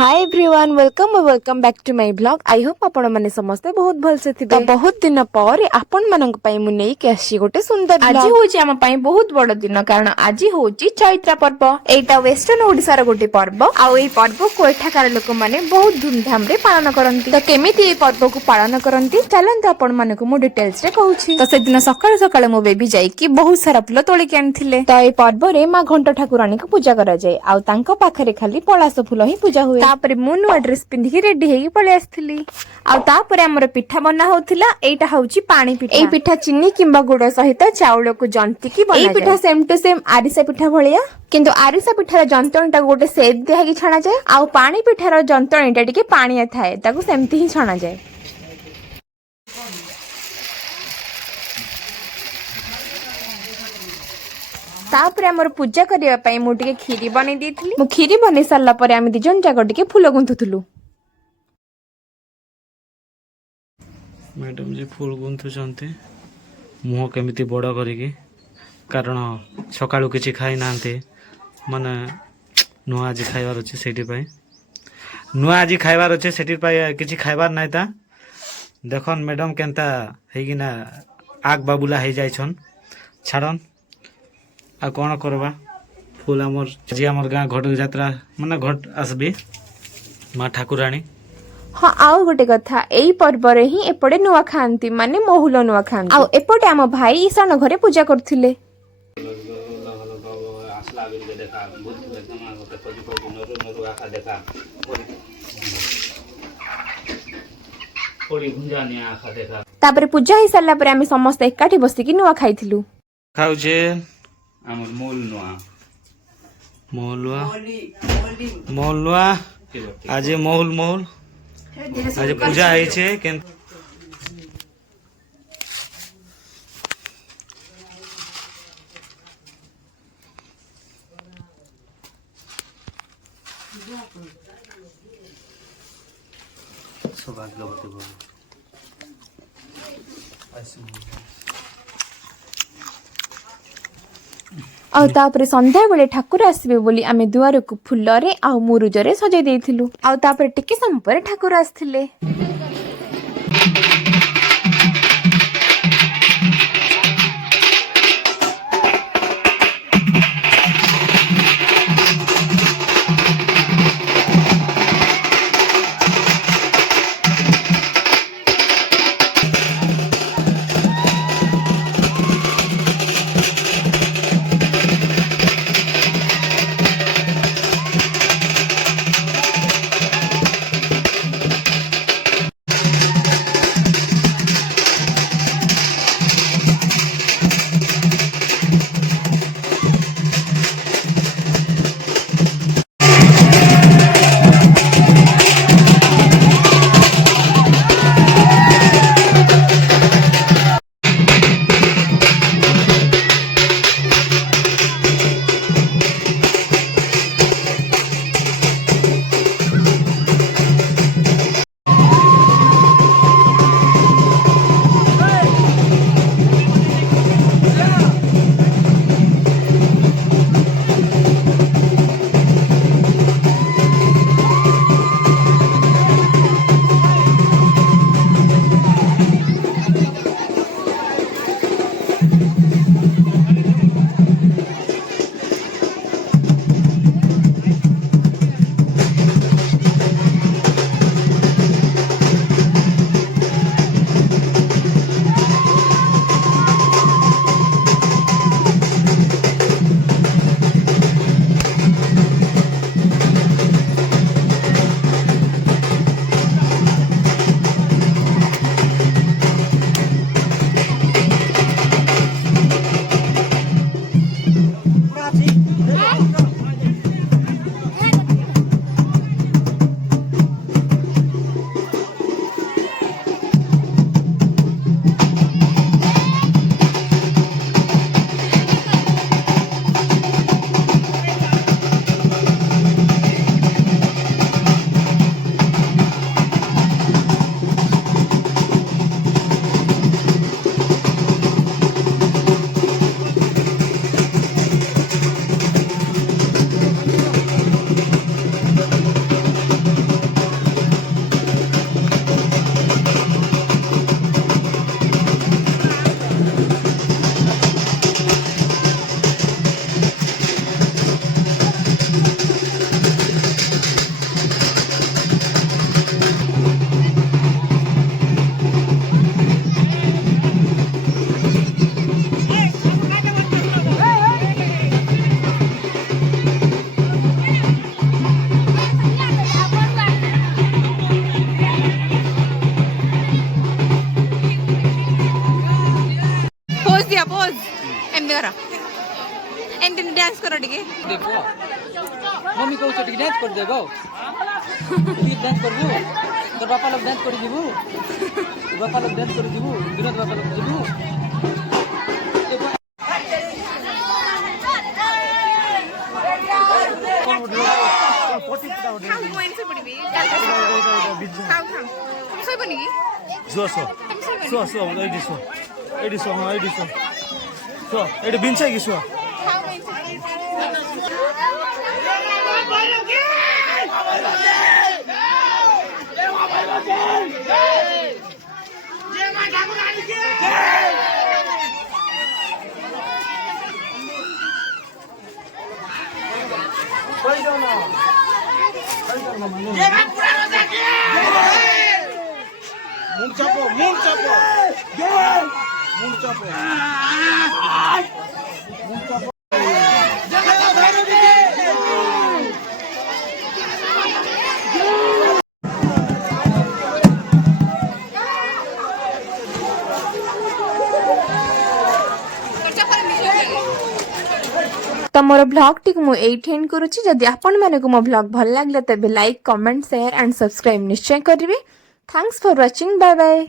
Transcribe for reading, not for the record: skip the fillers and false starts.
Hi everyone welcome back to my blog. I hope आपण माने समस्ते बहुत भल से थिबे। तो बहुत दिन पर आपण मानक पई मु नेई के आसी गोटे सुंदर आज होची हम पई बहुत बड़ दिन कारण आज होची चैत्र पर्व। एटा वेस्टर्न ओडिसा रो गोटे पर्व आ एई पर्व को एठाकार लोक माने बहुत धूमधाम रे पालन करंती। तो केमिति एई पर्व को पालन करंती चलंत आपण मानक मु डिटेल्स रे कहूची। तो से दिन सकाळ सकाळ मु बेबी जाई कि बहुत सारा फूल तोली के आनथिले। तो एई पर्व रे मां घंट ठाकुरानी को पूजा करा जाय आ तांको पाखरे खाली पलास फूल ही पूजा हुए। तापर मु नुआ ड्रेस पिंधि रेडी हेगी पळे आस्थिली आ तापर हमर पिठा बना होथिला। एटा होउची पानी पिठा। एई पिठा चिन्नी किंबा गुड़ सहित चाउल को जंती की बना। एई पिठा सेम टू सेम आरिसा पिठा भलिया किंतु आरिसा पिठार जंतणीटा गोटे सेप दिया हेगी छाणा जाय आ पानी पिठार जंतणीटा टिके पानिया थाए ताकू सेमती ही छाणा जाय। तापर हमर पूजा करिया पई मु टिके खीरी बनै देथिली। मु खीरी बनै सारला परे आमे दिजन जाक टिके फूल गुंथुथुलु। मैडम जी फूल गुंथुचंती मुह केमिति बड़ करिकी कारण सकाळु किछि खाइ नांती माने नुआ आज खाइबार अछि सेठी पई नुआ आज खाइबार अछि सेठी पई किछि खाइबार नाइ ता देखन मैडम केनता हेगिना आग बाबुला हे जाइछन छाड़न आ कोन करबा फूल हमर जी हमर गां घट यात्रा माने घट आसबी मां ठाकुराणी। हाँ आउ गोटे कथा एई पर्व रे ही एपटे नुआ खांती माने मोहुल नुआ खांती आ एपटे हम भाई ईशान घरे पूजा करथिले। तापर पूजा ही सारला परे हम समस्त एकाठी बसी कि नुआ खाइथिलु। खाउछे हमर मोहुल नुआ आज मोहुल आज पूजा है छे केन सौभाग्यवती भव आ तापर संध्या बेले ठाकुर आसबे बोली आमे दुआर को फूल रे आ मुरुज रे सजाई देथिलु। आ तापर टिके सम पर ठाकुर आस्थिले। ଏମିତି କର ଏମିତି ଡ୍ୟାନ୍ସ କର ଟିକେ देखो मम्मी को उसे डांस कर देबो तू डांस करबो तो बापा लोग डांस कर दिबो बापा लोग डांस कर दिबो विनोद बापा लोग दिबो तो मोर ब्लॉग टी मु एठी एंड करूची जदि आपण माने को मो ब्लॉग भल लागले तबे like comment share and subscribe निश्चय करिवे thanks for watching bye bye.